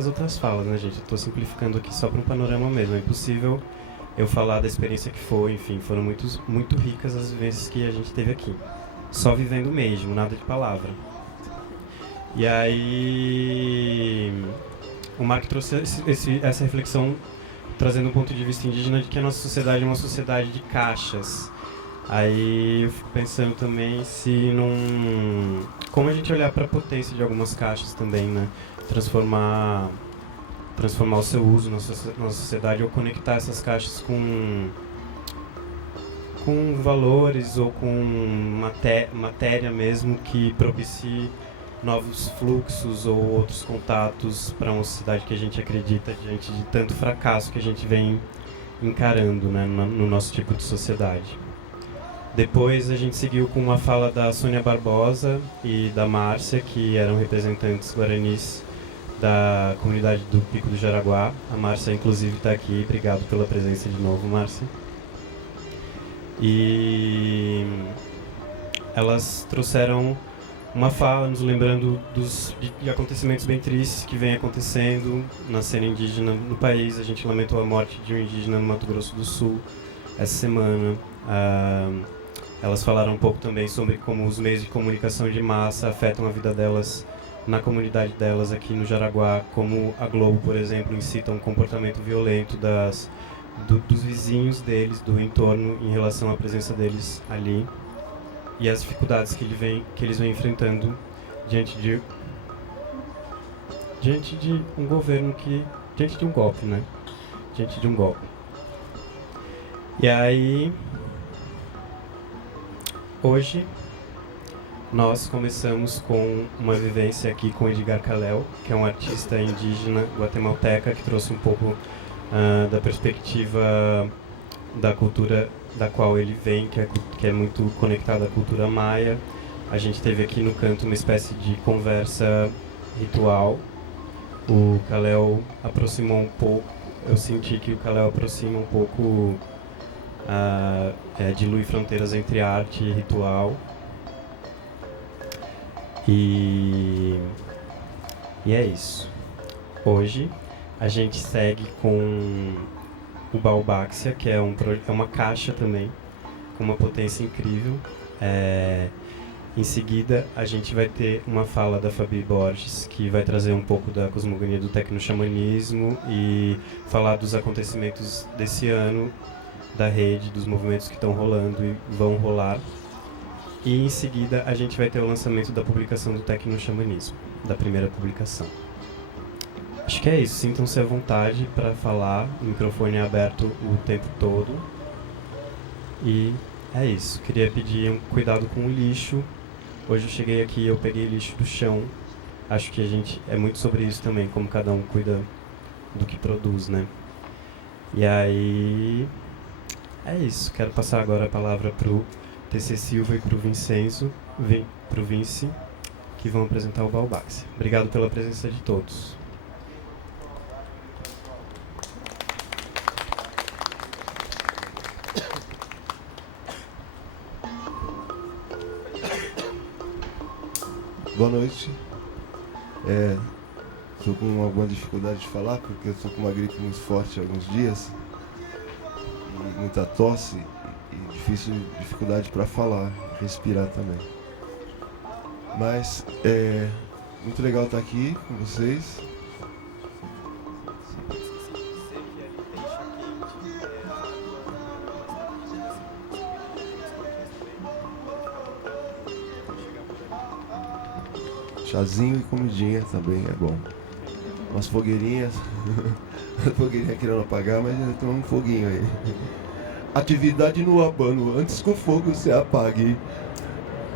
as outras falas, né, gente? Eu tô simplificando aqui só para um panorama mesmo. É impossível eu falar da experiência que foi, enfim, foram muito ricas as vivências que a gente teve aqui. Só vivendo mesmo, nada de palavra. E aí, o Mark trouxe essa reflexão trazendo um ponto de vista indígena de que a nossa sociedade é uma sociedade de caixas. Aí eu fico pensando também se não... como a gente olhar para a potência de algumas caixas também, né? Transformar o seu uso na sociedade ou conectar essas caixas com valores ou com matéria mesmo que propicie novos fluxos ou outros contatos para uma sociedade que a gente acredita diante de tanto fracasso que a gente vem encarando, né, no nosso tipo de sociedade. Depois a gente seguiu com uma fala da Sônia Barbosa e da Márcia, que eram representantes guaranis da comunidade do Pico do Jaraguá. A Márcia, inclusive, está aqui. Obrigado pela presença de novo, Márcia. E elas trouxeram uma fala nos lembrando de acontecimentos bem tristes que vem acontecendo na cena indígena no país. A gente lamentou a morte de um indígena no Mato Grosso do Sul essa semana. Elas falaram um pouco também sobre como os meios de comunicação de massa afetam a vida delas na comunidade delas aqui no Jaraguá, como a Globo, por exemplo, incita um comportamento violento dos vizinhos deles, do entorno, em relação à presença deles ali e as dificuldades que eles vêm enfrentando diante de um governo diante de um golpe, né? Diante de um golpe. E aí, hoje, nós começamos com uma vivência aqui com Edgar Calel, que é um artista indígena guatemalteca que trouxe um pouco da perspectiva da cultura da qual ele vem, que é muito conectada à cultura maia. A gente teve aqui no canto uma espécie de conversa ritual. O Calel aproximou um pouco, eu senti que o Calel aproxima um pouco, dilui fronteiras entre arte e ritual. E é isso. Hoje a gente segue com o Baobáxia, que é uma caixa também, com uma potência incrível. Em seguida, a gente vai ter uma fala da Fabi Borges, que vai trazer um pouco da cosmogonia do tecnoxamanismo e falar dos acontecimentos desse ano, da rede, dos movimentos que estão rolando e vão rolar. E em seguida, a gente vai ter o lançamento da publicação do tecnoxamanismo, da primeira publicação. Acho que é isso, sintam-se à vontade para falar, o microfone é aberto o tempo todo. E é isso, queria pedir um cuidado com o lixo. Hoje eu cheguei aqui e eu peguei lixo do chão. Acho que é muito sobre isso também, como cada um cuida do que produz, né? E aí, é isso, quero passar agora a palavra pro TC Silva e pro Vince, que vão apresentar o Baobáxia. Obrigado pela presença de todos. Boa noite. Estou com alguma dificuldade de falar, porque eu estou com uma gripe muito forte há alguns dias, e muita tosse, e dificuldade para falar, respirar também. Mas é muito legal estar aqui com vocês. Chazinho e comidinha também é bom. Umas fogueirinhas. A fogueirinha querendo apagar, mas tem um foguinho aí. Atividade no abano, antes que o fogo se apague.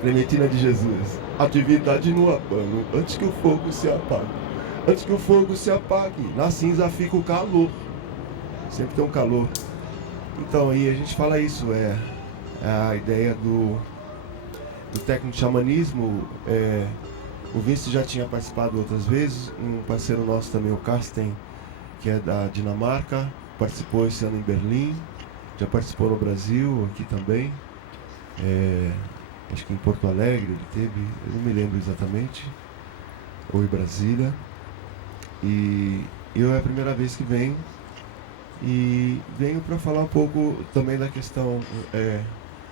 Clementina de Jesus. Atividade no abano, antes que o fogo se apague. Antes que o fogo se apague, na cinza fica o calor. Sempre tem um calor. Então aí a gente fala isso, a ideia do tecno-xamanismo. O Vince já tinha participado outras vezes, um parceiro nosso também, o Carsten, que é da Dinamarca, participou esse ano em Berlim, já participou no Brasil, aqui também, acho que em Porto Alegre ele teve, eu não me lembro exatamente, ou em Brasília. E eu é a primeira vez que venho. E venho para falar um pouco também da questão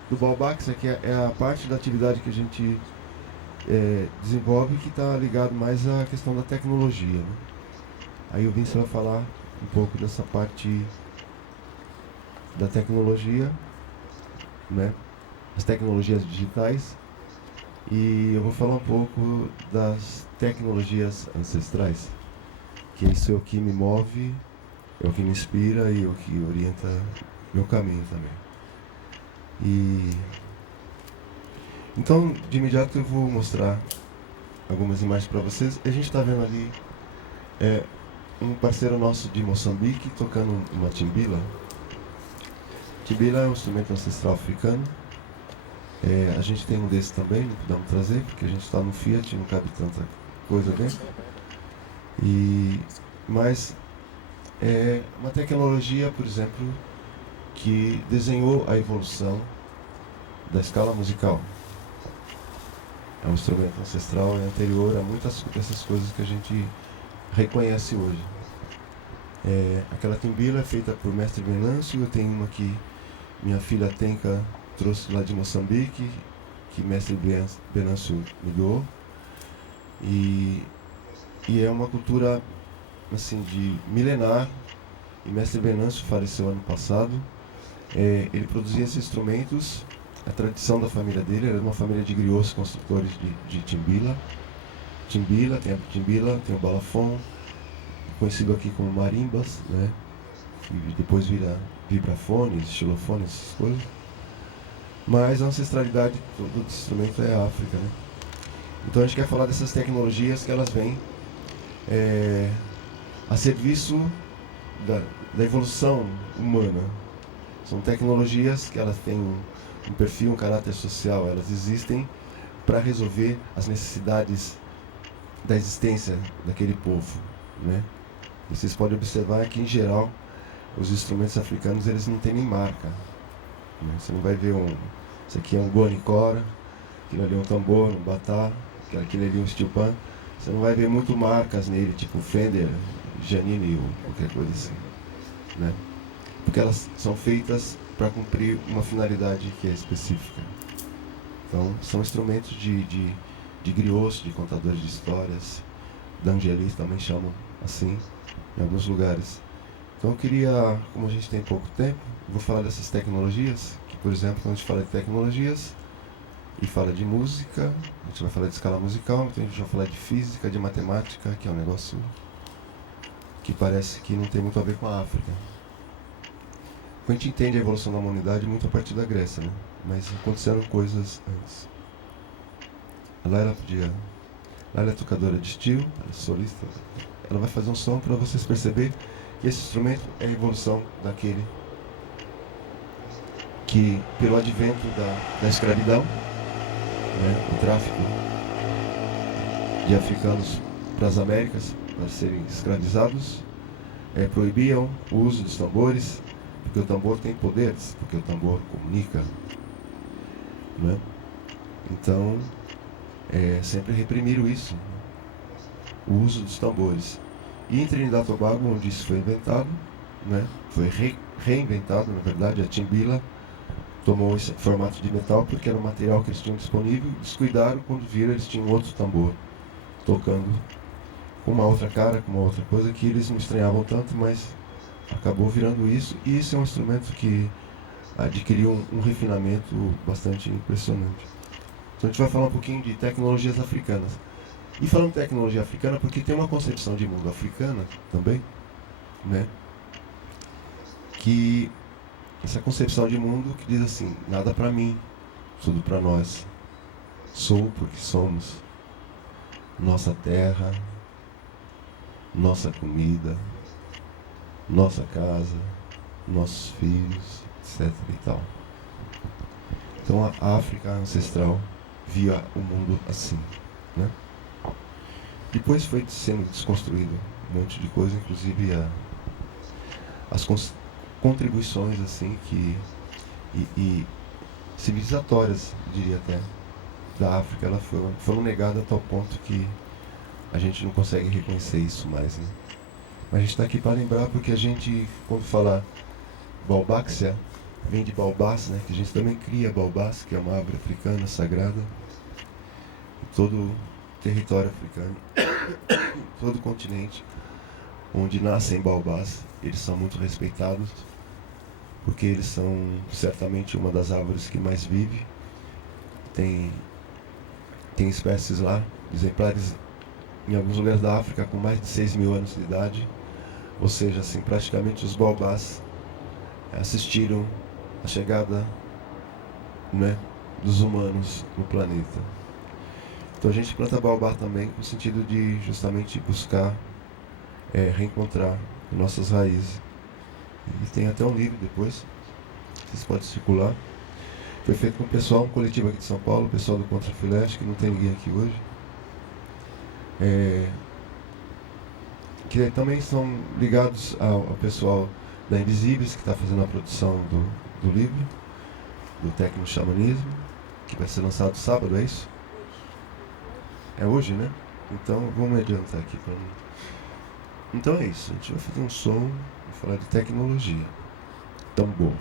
do Balbaxia, que é a parte da atividade que a gente desenvolve que está ligado mais à questão da tecnologia, né? Aí o Vince vai falar um pouco dessa parte da tecnologia, né? As tecnologias digitais. E eu vou falar um pouco das tecnologias ancestrais, que isso é o que me move, é o que me inspira e o que orienta meu caminho também. E então, de imediato eu vou mostrar algumas imagens para vocês. A gente está vendo ali um parceiro nosso de Moçambique tocando uma timbila. Timbila é um instrumento ancestral africano. A gente tem um desses também, não podemos trazer, porque a gente está no Fiat, não cabe tanta coisa dentro. Mas é uma tecnologia, por exemplo, que desenhou a evolução da escala musical. É um instrumento ancestral, é anterior a muitas dessas coisas que a gente reconhece hoje. Aquela timbila é feita por Mestre Venâncio. Eu tenho uma que minha filha Tenka trouxe lá de Moçambique, que Mestre Venâncio me doou. E é uma cultura assim, de milenar. E Mestre Venâncio faleceu ano passado. Ele produzia esses instrumentos. A tradição da família dele era uma família de griots construtores de timbila. Tem a timbila, tem o balafon, conhecido aqui como marimbas, né? E depois vira vibrafones, xilofones, essas coisas. Mas a ancestralidade do instrumento é a África, né? Então a gente quer falar dessas tecnologias que elas vêm a serviço da evolução humana. São tecnologias que elas têm um perfil, um caráter social. Elas existem para resolver as necessidades da existência daquele povo, né? E vocês podem observar que, em geral, os instrumentos africanos eles não têm nem marca, né? Você não vai ver isso aqui é um guanicora, aquilo ali é um tambor, um batá, aquilo ali é um steel pan. Você não vai ver muito marcas nele, tipo Fender, Janine ou qualquer coisa assim, né? Porque elas são feitas para cumprir uma finalidade que é específica. Então, são instrumentos de griots, de contadores de histórias, d'Angelis também chamam assim, em alguns lugares. Então, eu queria, como a gente tem pouco tempo, vou falar dessas tecnologias, que, por exemplo, quando a gente fala de tecnologias e fala de música, a gente vai falar de escala musical, então a gente vai falar de física, de matemática, que é um negócio que parece que não tem muito a ver com a África. A gente entende a evolução da humanidade muito a partir da Grécia, né? Mas aconteceram coisas antes. Ela é tocadora de steel, ela é solista. Ela vai fazer um som para vocês perceberem que esse instrumento é a evolução daquele que, pelo advento da escravidão, né, o tráfico de africanos para as Américas, para serem escravizados, proibiam o uso dos tambores, porque o tambor tem poderes, porque o tambor comunica, né? Então, sempre reprimiram isso, o uso dos tambores. E em Trinidad e Tobago, onde isso foi inventado, né, foi reinventado, na verdade, a timbila tomou esse formato de metal porque era o material que eles tinham disponível. Descuidaram, quando viram, eles tinham outro tambor tocando com uma outra cara, com uma outra coisa que eles não estranhavam tanto, mas acabou virando isso. E isso é um instrumento que adquiriu um refinamento bastante impressionante. Então a gente vai falar um pouquinho de tecnologias africanas. E falando de tecnologia africana, porque tem uma concepção de mundo africana também, né? Que essa concepção de mundo que diz assim: nada para mim, tudo para nós. Sou porque somos. Nossa terra, nossa comida, nossa casa, nossos filhos, etc. e tal. Então a África ancestral via o mundo assim, né? Depois foi sendo desconstruído um monte de coisa, inclusive as contribuições assim e civilizatórias, diria até, da África, foram negadas a tal ponto que a gente não consegue reconhecer isso mais, né? A gente está aqui para lembrar porque a gente, quando fala Balbáxia, vem de Balbás, né? Que a gente também cria Balbás, que é uma árvore africana sagrada. Em todo o território africano, todo o continente, onde nascem Balbás, eles são muito respeitados, porque eles são certamente uma das árvores que mais vive. Tem espécies lá, exemplares em alguns lugares da África com mais de 6.000 anos de idade. Ou seja, assim, praticamente os baobás assistiram a chegada, né, dos humanos no planeta. Então a gente planta baobá também com o sentido de justamente buscar reencontrar nossas raízes. E tem até um livro depois, vocês podem circular. Foi feito com o pessoal, um coletivo aqui de São Paulo, o pessoal do Contra Filé, acho que não tem ninguém aqui hoje. Que também são ligados ao pessoal da Invisíveis, que está fazendo a produção do livro, do Tecno Xamanismo, que vai ser lançado sábado, é isso? É hoje, né? Então vamos adiantar aqui para mim. Então é isso, a gente vai fazer um som, vai falar de tecnologia. Tambor.